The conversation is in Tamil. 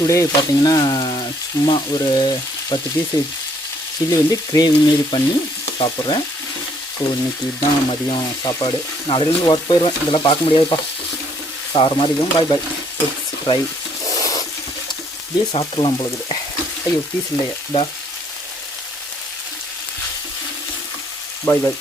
டுடே பார்த்தீங்கன்னா சும்மா ஒரு 10 பீஸு சில்லி வந்து கிரேவி மாரி பண்ணி சாப்பிட்றேன். ஸோ இன்றைக்கி இதுதான் மதியம் சாப்பாடு. நாளையிலேருந்து ஒர்க் போயிடுவேன், இதெல்லாம் பார்க்க முடியாதுப்பா. சாகிற மாதிரி இருக்கும். பாய் பாய். இட்ஸ் ஃப்ரை இதே சாப்பிட்றலாம் போலக்குது. ஐயோ பீஸ் இல்லையா, பாய் பாய்.